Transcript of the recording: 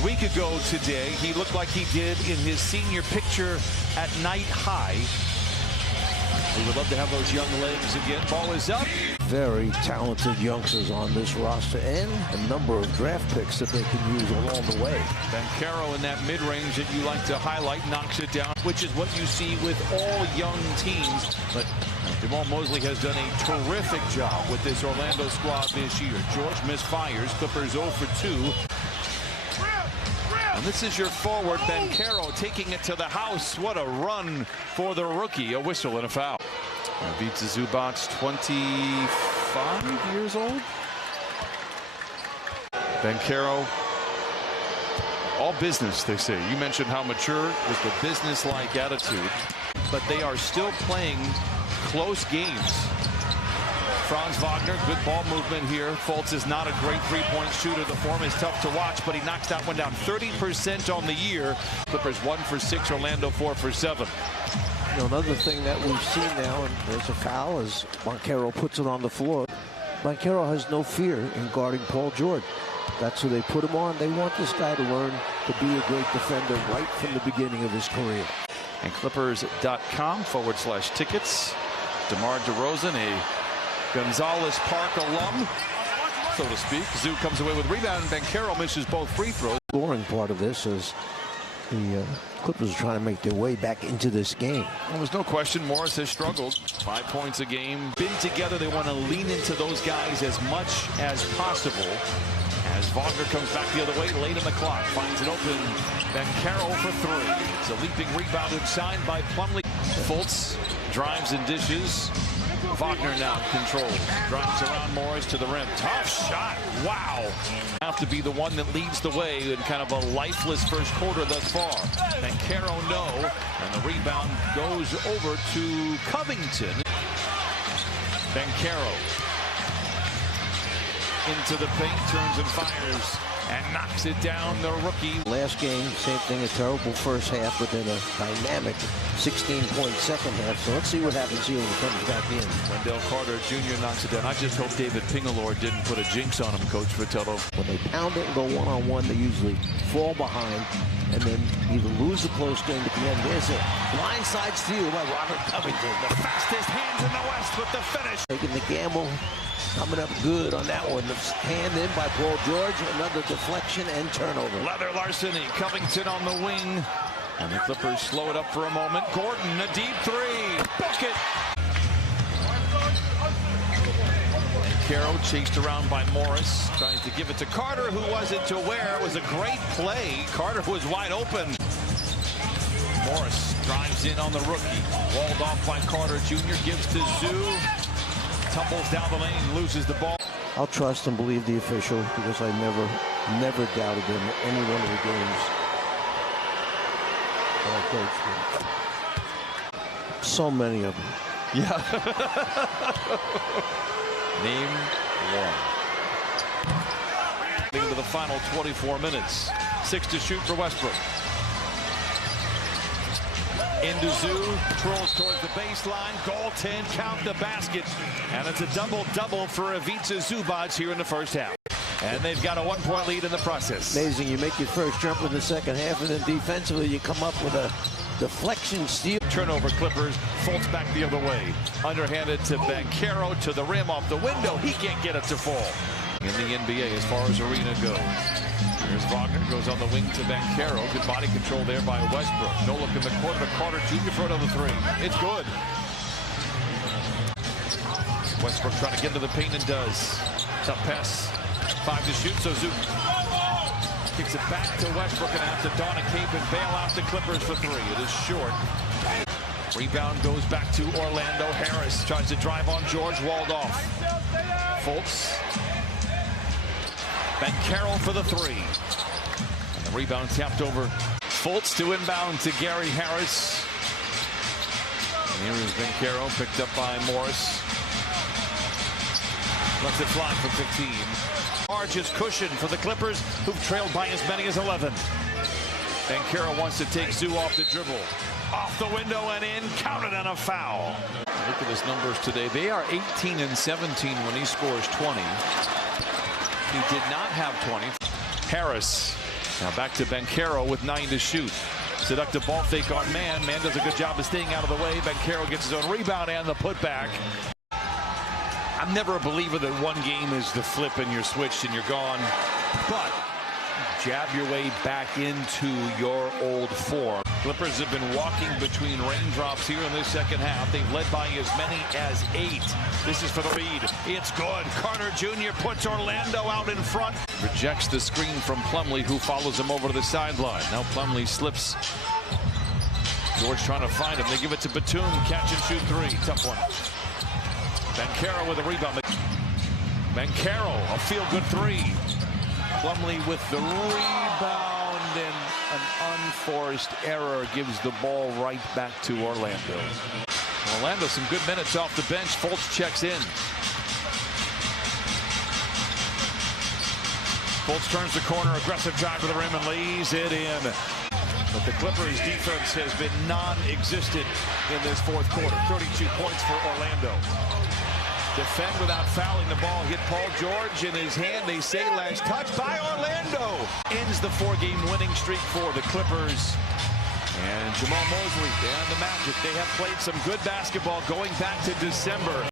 A week ago today, he looked like he did in his senior picture at Night High. We would love to have those young legs again. Ball is up. Very talented youngsters on this roster and a number of draft picks that they can use along the way. Banchero in that mid-range that you like to highlight knocks it down, which is what you see with all young teams. But Jamal Mosley has done a terrific job with this Orlando squad this year. George misfires. Clippers 0 for 2. And this is your forward, Banchero, taking it to the house. What a run for the rookie. A whistle and a foul. Ivica Zubac, 25 years old. Banchero, all business, they say. You mentioned how mature with the business-like attitude, but they are still playing close games. Franz Wagner, good ball movement here. Fultz is not a great three-point shooter. The form is tough to watch, but he knocks that one down. 30% on the year. Clippers 1 for 6, Orlando 4 for 7. You know, another thing that we've seen now, and there's a foul as Banchero puts it on the floor. Banchero has no fear in guarding Paul George. That's who they put him on. They want this guy to learn to be a great defender right from the beginning of his career. And Clippers.com/tickets. DeMar DeRozan, a Gonzalez Park alum, so to speak. Zoo comes away with rebound. Banchero misses both free throws. Scoring part of this is the Clippers are trying to make their way back into this game. Well, there's no question Morris has struggled. 5 points a game. Been together. They want to lean into those guys as much as possible. As Wagner comes back the other way, late in the clock. Finds it open. Banchero for 3. It's a leaping rebound inside by Plumlee. Fultz drives and dishes. Wagner now controls. Drives around Morris to the rim. Tough shot. Wow. Have to be the one that leads the way in kind of a lifeless first quarter thus far. Banchero no. And the rebound goes over to Covington. Banchero into the paint, turns and fires, and knocks it down, the rookie. Last game, same thing, a terrible first half, but then a dynamic 16-point second half. So let's see what happens here when he comes back in. Wendell Carter Jr. knocks it down. I just hope David Pingalore didn't put a jinx on him, Coach Vitello. When they pound it and go one-on-one, they usually fall behind and then either lose the close game at the end. There's a blindside steal by Robert Covington. The fastest hands in the West with the finish. Taking the gamble. Coming up good on that one. The hand in by Paul George. Another deflection and turnover. Leather larceny. Covington on the wing. And the Clippers slow it up for a moment. Gordon, a deep 3. Book it. Banchero chased around by Morris. Tries to give it to Carter, who wasn't to where. It was a great play. Carter was wide open. Morris drives in on the rookie. Walled off by Carter Jr. Gives to Zoo. Tumbles down the lane, loses the ball. I'll trust and believe the official because I never doubted him in any one of the games that I coached. So many of them. Yeah. Name one. Into the final 24 minutes. 6 to shoot for Westbrook. Into Zoo, trolls towards the baseline, goaltend, count the basket, and it's a double-double for Ivica Zubac here in the first half. And they've got a 1-point lead in the process. Amazing, you make your first jump in the second half, and then defensively you come up with a deflection steal. Turnover Clippers, Fultz back the other way. Underhanded to Banchero, to the rim, off the window, he can't get it to fall. In the NBA as far as arena goes. Here's Wagner, goes on the wing to Banchero. Good body control there by Westbrook. No look in the corner to Carter Jr. for another 3. It's good. Westbrook trying to get into the paint and does. Tough pass. 5 to shoot, so Zook kicks it back to Westbrook and have to don a cape and bail out the Clippers for 3. It is short. Rebound goes back to Orlando. Harris tries to drive on George, walled off. Fultz. Banchero for the 3. And the rebound tapped over. Fultz to inbound to Gary Harris. And here is Banchero, picked up by Morris. Lets it fly from 15. Largest cushion for the Clippers, who've trailed by as many as 11. Banchero wants to take Zoo off the dribble. Off the window and in, counted on a foul. Look at his numbers today. They are 18 and 17 when he scores 20. He did not have 20. Harris Now back to Banchero with 9 to shoot. Seductive ball fake on Man. Man does a good job of staying out of the way. Banchero gets his own rebound and the putback. I'm never a believer that one game is the flip and you're switched and you're gone. But jab your way back into your old form. Clippers have been walking between raindrops here in this second half. They've led by as many as 8. This is for the lead. It's good. Carter Jr. puts Orlando out in front. Rejects the screen from Plumlee, who follows him over to the sideline. Now Plumlee slips. George trying to find him. They give it to Batum. Catch and shoot 3. Tough one. Banchero with a rebound. Banchero, a feel-good 3. Plumlee with the rebound, and an unforced error gives the ball right back to Orlando. Orlando, some good minutes off the bench. Fultz checks in. Fultz turns the corner, aggressive drive to the rim and lays it in. But the Clippers defense has been non-existent in this fourth quarter. 32 points for Orlando. Defend without fouling the ball. Hit Paul George in his hand. They say last touch by Orlando. Ends the 4-game winning streak for the Clippers. And Jamal Mosley and the Magic, they have played some good basketball going back to December.